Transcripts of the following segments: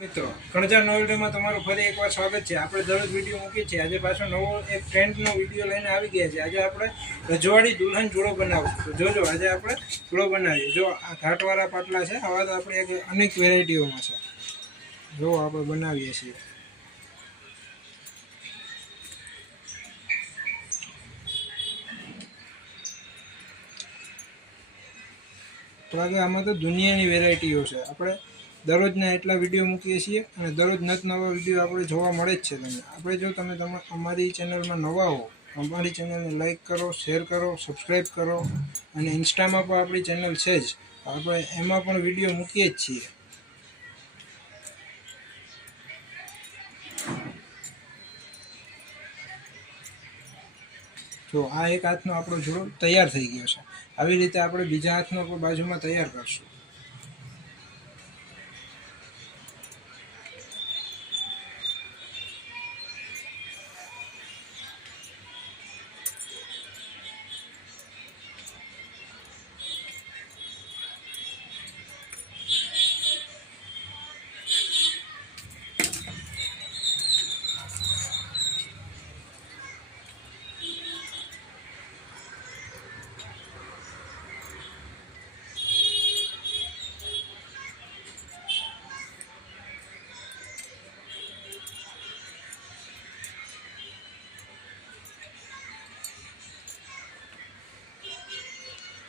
મિત્રો કણજા નવા વિડીયોમાં તમારું ફરી એકવાર સ્વાગત છે। આપણે દરરોજ વિડીયો મૂકીએ છીએ। આજે પાછો નવો એક ટ્રેન્ડનો વિડીયો લઈને આવી ગયા છે। આજે આપણે રજવાડી દુલ્હન જોડો બનાવશું। તો જોજો આજે આપણે જોડો બનાવીએ। જો આ ઘાટવાળા પાટલા છે, આવા તો આપણે અનેક વેરાયટીઓમાં છે। જો આપણે બનાવીએ છીએ। તો આજે આમાં તો દુનિયાની વેરાયટીઓ છે। આપણે દરરોજના એટલા વિડીયો મૂકીએ છીએ અને દરરોજ નવા વિડીયો આપણે જોવા મળે જ છે। આપણે જો તમે અમારી ચેનલમાં નવા હો, અમારી ચેનલને લાઈક કરો, શેર કરો, સબસ્ક્રાઈબ કરો અને ઇન્સ્ટામાં પણ આપણી ચેનલ છે જ, આપણે એમાં પણ વિડીયો મૂકીએ જ છીએ। જો આ એક હાથનો આપણો જોડો તૈયાર થઈ ગયો છે। આવી રીતે આપણે બીજા હાથનો પણ બાજુમાં તૈયાર કરશું।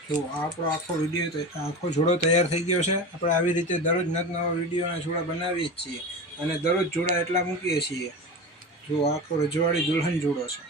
તો આપણો આખો જોડો તૈયાર થઈ ગયો છે। આપણે આવી રીતે દરરોજ નવા વિડીયોના જોડા બનાવીએ જ છીએ અને દરરોજ જોડા એટલા મૂકીએ છીએ। જો આખો રજવાડી દુલ્હન જોડો છે।